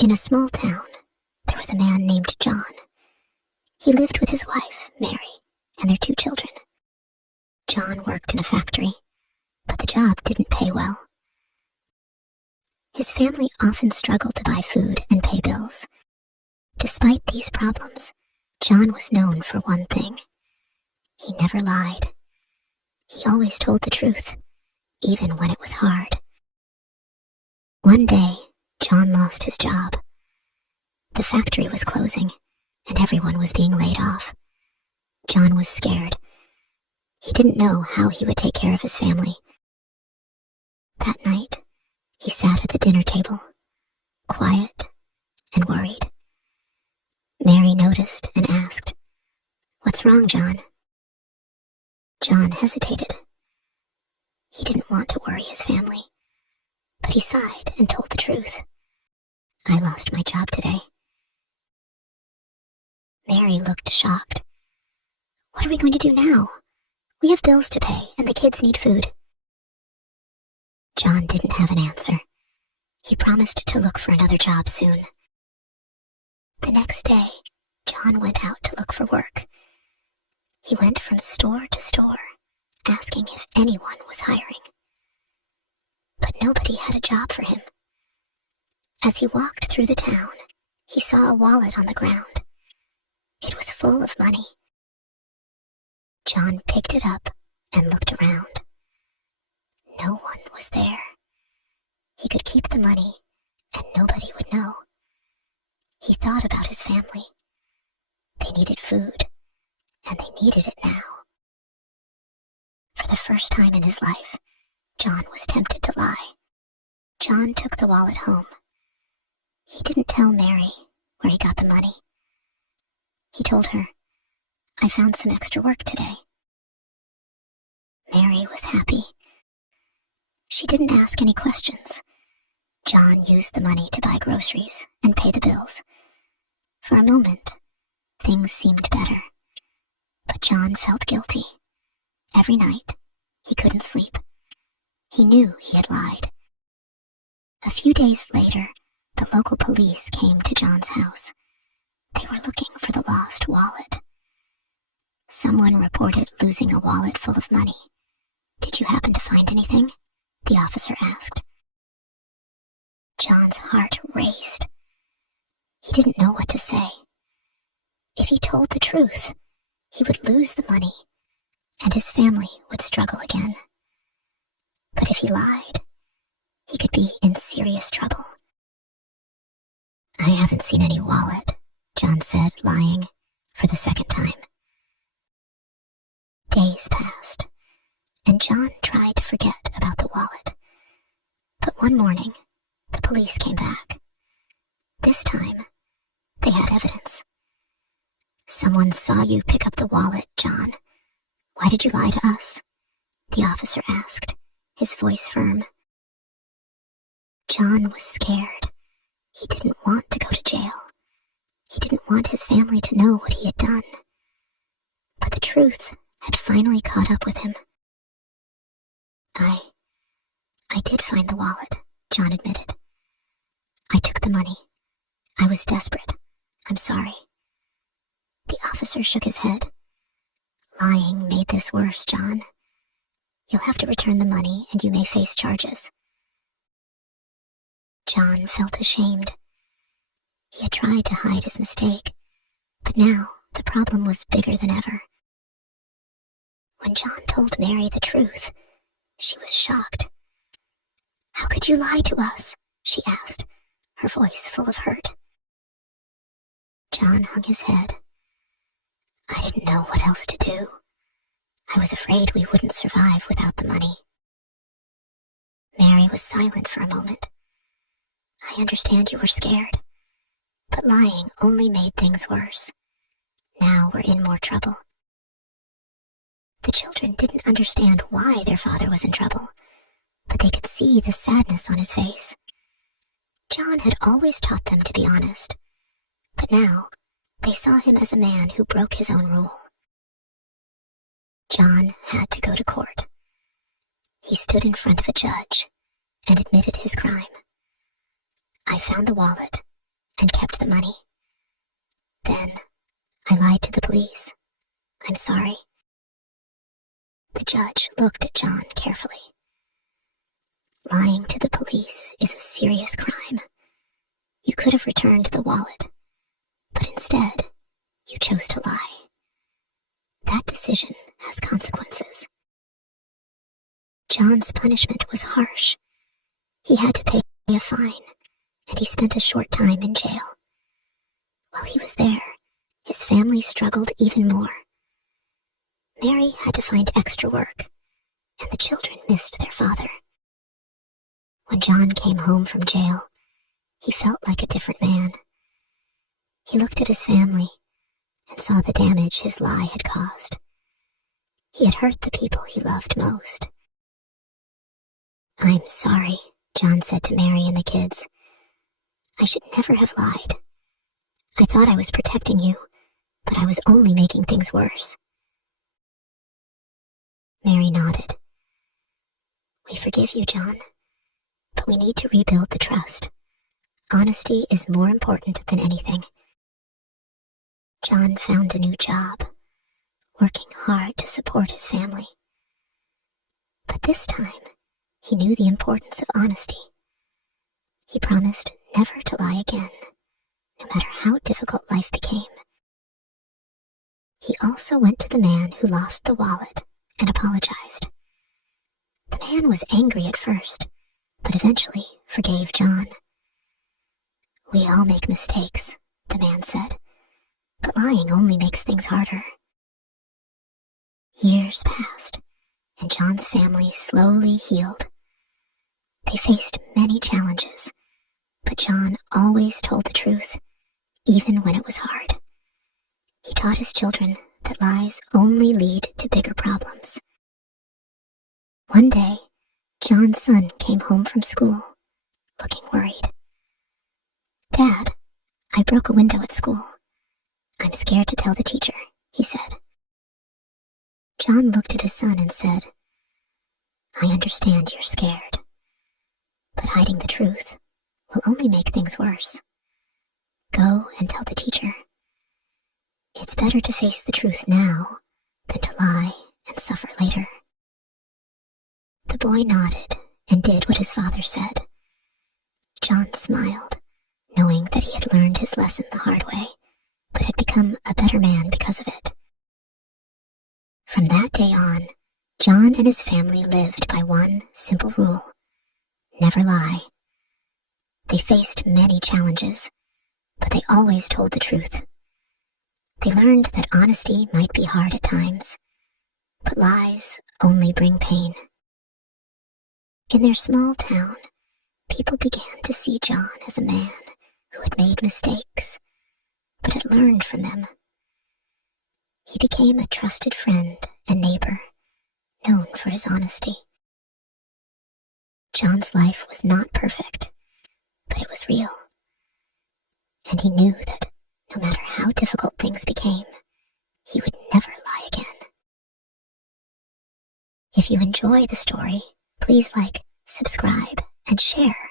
In a small town, there was a man named John. He lived with his wife, Mary, and their 2 children. John worked in a factory, but the job didn't pay well. His family often struggled to buy food and pay bills. Despite these problems, John was known for one thing. He never lied. He always told the truth, even when it was hard. One day, John lost his job. The factory was closing, and everyone was being laid off. John was scared. He didn't know how he would take care of his family. That night, he sat at the dinner table, quiet and worried. Mary noticed and asked, "What's wrong, John?" John hesitated. He didn't want to worry his family, but he sighed and told the truth. "I lost my job today." Mary looked shocked. "What are we going to do now? We have bills to pay, and the kids need food." John didn't have an answer. He promised to look for another job soon. The next day, John went out to look for work. He went from store to store, asking if anyone was hiring. But nobody had a job for him. As he walked through the town, he saw a wallet on the ground. It was full of money. John picked it up and looked around. No one was there. He could keep the money, and nobody would know. He thought about his family. They needed food, and they needed it now. For the first time in his life, John was tempted to lie. John took the wallet home. He didn't tell Mary where he got the money. He told her, "I found some extra work today." Mary was happy. She didn't ask any questions. John used the money to buy groceries and pay the bills. For a moment, things seemed better. But John felt guilty. Every night, he couldn't sleep. He knew he had lied. A few days later, the local police came to John's house. They were looking for the lost wallet. Someone reported losing a wallet full of money. "Did you happen to find anything?" the officer asked. John's heart raced. He didn't know what to say. If he told the truth, he would lose the money, and his family would struggle again. But if he lied, he could be in serious trouble. "I haven't seen any wallet," John said, lying, for the second time. Days passed, and John tried to forget about the wallet. But one morning, the police came back. This time, they had evidence. "Someone saw you pick up the wallet, John. Why did you lie to us?" the officer asked, his voice firm. John was scared. He didn't want to go to jail. He didn't want his family to know what he had done. But the truth had finally caught up with him. I did find the wallet," John admitted. "I took the money. I was desperate. I'm sorry." The officer shook his head. "Lying made this worse, John. You'll have to return the money and you may face charges." John felt ashamed. He had tried to hide his mistake, but now the problem was bigger than ever. When John told Mary the truth, she was shocked. "How could you lie to us?" she asked, her voice full of hurt. John hung his head. "I didn't know what else to do. I was afraid we wouldn't survive without the money." Mary was silent for a moment. "I understand you were scared, but lying only made things worse. Now we're in more trouble." The children didn't understand why their father was in trouble, but they could see the sadness on his face. John had always taught them to be honest, but now they saw him as a man who broke his own rule. John had to go to court. He stood in front of a judge and admitted his crime. "I found the wallet, and kept the money. Then, I lied to the police. I'm sorry. The judge looked at John carefully. Lying to the police is a serious crime. You could have returned the wallet, but instead, you chose to lie. That decision has consequences. John's punishment was harsh. He had to pay a fine, and he spent a short time in jail. While he was there, his family struggled even more. Mary had to find extra work, and the children missed their father. When John came home from jail, he felt like a different man. He looked at his family and saw the damage his lie had caused. He had hurt the people he loved most. I'm sorry, John said to Mary and the kids. I should never have lied. I thought I was protecting you, but I was only making things worse. Mary nodded. We forgive you, John, but we need to rebuild the trust. Honesty is more important than anything. John found a new job, working hard to support his family. But this time, he knew the importance of honesty. He promised never to lie again, no matter how difficult life became. He also went to the man who lost the wallet and apologized. The man was angry at first, but eventually forgave John. We all make mistakes, the man said, but lying only makes things harder. Years passed, and John's family slowly healed. They faced many challenges, but John always told the truth, even when it was hard. He taught his children that lies only lead to bigger problems. One day, John's son came home from school, looking worried. Dad, I broke a window at school. I'm scared to tell the teacher, he said. John looked at his son and said, I understand you're scared, but hiding the truth will only make things worse. Go and tell the teacher. It's better to face the truth now than to lie and suffer later. The boy nodded and did what his father said. John smiled, knowing that he had learned his lesson the hard way, but had become a better man because of it. From that day on, John and his family lived by one simple rule: never lie. They faced many challenges, but they always told the truth. They learned that honesty might be hard at times, but lies only bring pain. In their small town, people began to see John as a man who had made mistakes, but had learned from them. He became a trusted friend and neighbor, known for his honesty. John's life was not perfect, but it was real. And he knew that no matter how difficult things became, he would never lie again. If you enjoy the story, please like, subscribe, and share.